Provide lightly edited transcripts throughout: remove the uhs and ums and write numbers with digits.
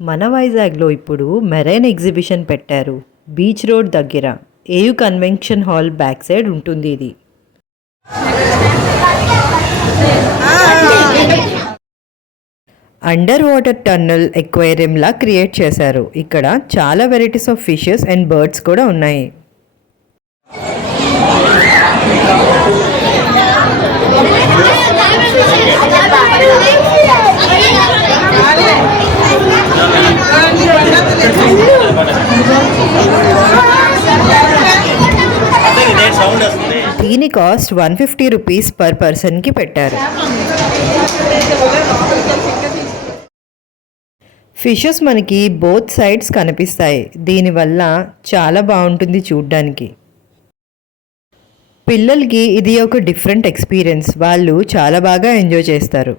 మన వైజాగ్లో ఇప్పుడు మెరైన్ ఎగ్జిబిషన్ పెట్టారు. బీచ్ రోడ్ దగ్గర AU convention hall back side ఉంటుంది ఇది. అండర్ వాటర్ టన్నల్ ఎక్వేరియం లా క్రియేట్ చేశారు. ఇక్కడ చాలా varieties of fishes and birds కూడా ఉన్నాయి. దీని కాస్ట్ 150 రూపీస్ పర్ పర్సన్కి పెట్టారు. ఫిషెస్ మనకి బోత్ సైడ్స్ కనిపిస్తాయి. దీనివల్ల చాలా బాగుంటుంది చూడ్డానికి. పిల్లలకి ఇది ఒక డిఫరెంట్ ఎక్స్పీరియన్స్. వాళ్ళు చాలా బాగా ఎంజాయ్ చేస్తారు.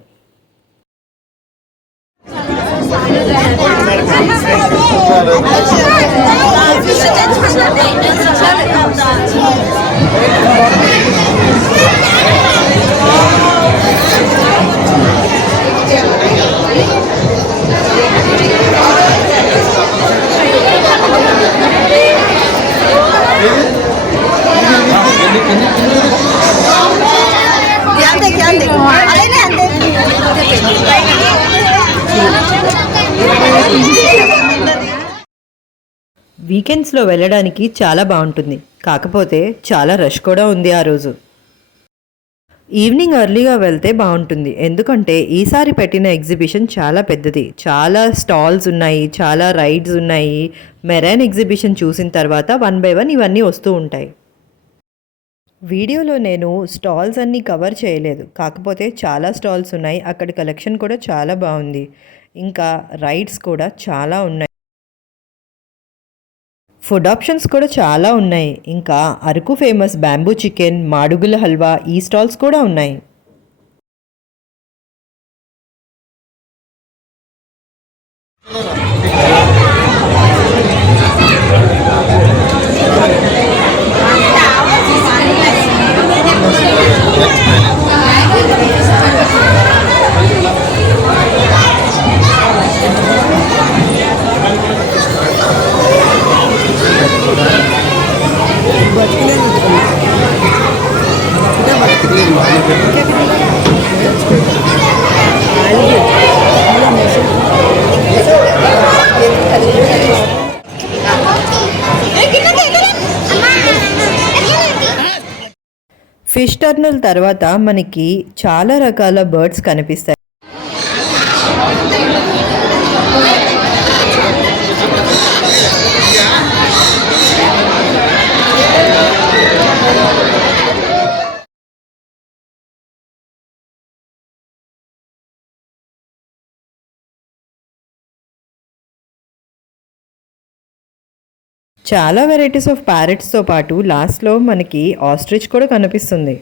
వీకెండ్స్లో వెళ్ళడానికి చాలా బాగుంటుంది. కాకపోతే చాలా రష్ కూడా ఉంది ఆ రోజు. ఈవినింగ్ ఎర్లీగా వెళ్తే బాగుంటుంది. ఎందుకంటే ఈసారి పెట్టిన ఎగ్జిబిషన్ చాలా పెద్దది. చాలా స్టాల్స్ ఉన్నాయి, చాలా రైడ్స్ ఉన్నాయి. మెరైన్ ఎగ్జిబిషన్ చూసిన తర్వాత 1 by 1 ఇవన్నీ వస్తూ ఉంటాయి. వీడియోలో నేను స్టాల్స్ అన్నీ కవర్ చేయలేదు. కాకపోతే చాలా స్టాల్స్ ఉన్నాయి. అక్కడ కలెక్షన్ కూడా చాలా బాగుంది. ఇంకా రైడ్స్ కూడా చాలా ఉన్నాయి. ఫుడ్ ఆప్షన్స్ కూడా చాలా ఉన్నాయి. ఇంకా Araku famous bamboo chicken, Madugula హల్వా, ఈ స్టాల్స్ కూడా ఉన్నాయి. ఫిష్ టర్నల్ తర్వాత మనకి చాలా రకాల బర్డ్స్ కనిపిస్తాయి. చాలా వెరైటీస్ ఆఫ్ ప్యారెట్స్తో పాటు లాస్ట్లో మనకి ఆస్ట్రిచ్ కూడా కనిపిస్తుంది.